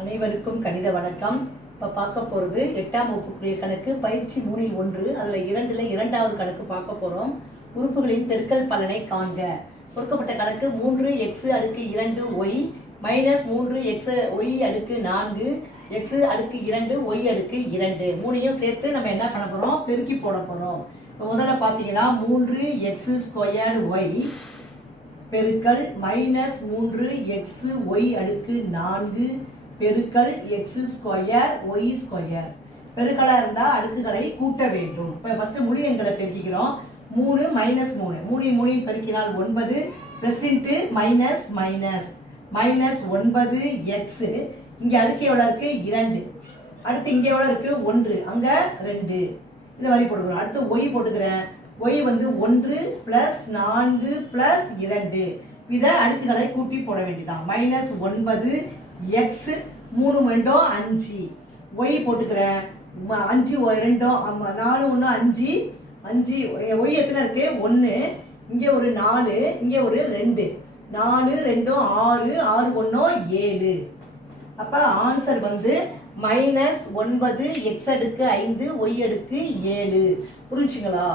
அனைவருக்கும் கணித வணக்கம். இப்போ பார்க்க போகிறது 8ஆம் வகுப்புக்குரிய கணக்கு பயிற்சி 3ல் 1. அதில் 2ல் 2வது கணக்கு பார்க்க போகிறோம். உறுப்புகளின் பெருக்கல் பலனை காண்க. கொடுக்கப்பட்ட கணக்கு 3x அடுக்கு 2y மைனஸ் 3x y அடுக்கு 4 x அடுக்கு 2 y அடுக்கு 2 மூணையும் சேர்த்து நம்ம என்ன பண்ண போகிறோம், பெருக்கி போட போகிறோம். இப்போ முதல்ல பார்த்தீங்கன்னா 3x² y பெருக்கல் மைனஸ் 3xy அடுக்கு 4 பெருக்கல் x²y². பெருக்கலாக இருந்தால் அடுக்குகளை கூட்ட வேண்டும். இப்போ ஃபஸ்ட்டு முழு எண்களை பெருக்கிக்கிறோம். 3 மைனஸ் 3 3 பெருக்கினால் 9 plus into minus minus minus 9x. இங்கே அடுக்கு எவ்வளோ இருக்குது, 2. அடுத்து இங்கே எவ்வளோ இருக்குது, 1. அங்கே 2. இதை வரி போட்டுக்கிறோம். அடுத்து ஒய் போட்டுக்கிறேன். ஒய் வந்து 1 ப்ளஸ் 4 ப்ளஸ் 2. இதை அடுக்குகளை கூட்டி போட வேண்டியதான். Minus 9x 3 2 5. ஒய் போட்டுக்கிறேன். 5 2 4 1 5 5. ஒய் எத்தனை இருக்கு, 1. இங்கே ஒரு 4, இங்கே ஒரு 2. 4 2 6 6 1 7. அப்போ ஆன்சர் வந்து மைனஸ் 9 x அடுக்கு 5 y அடுக்கு 7. புரிஞ்சுங்களா?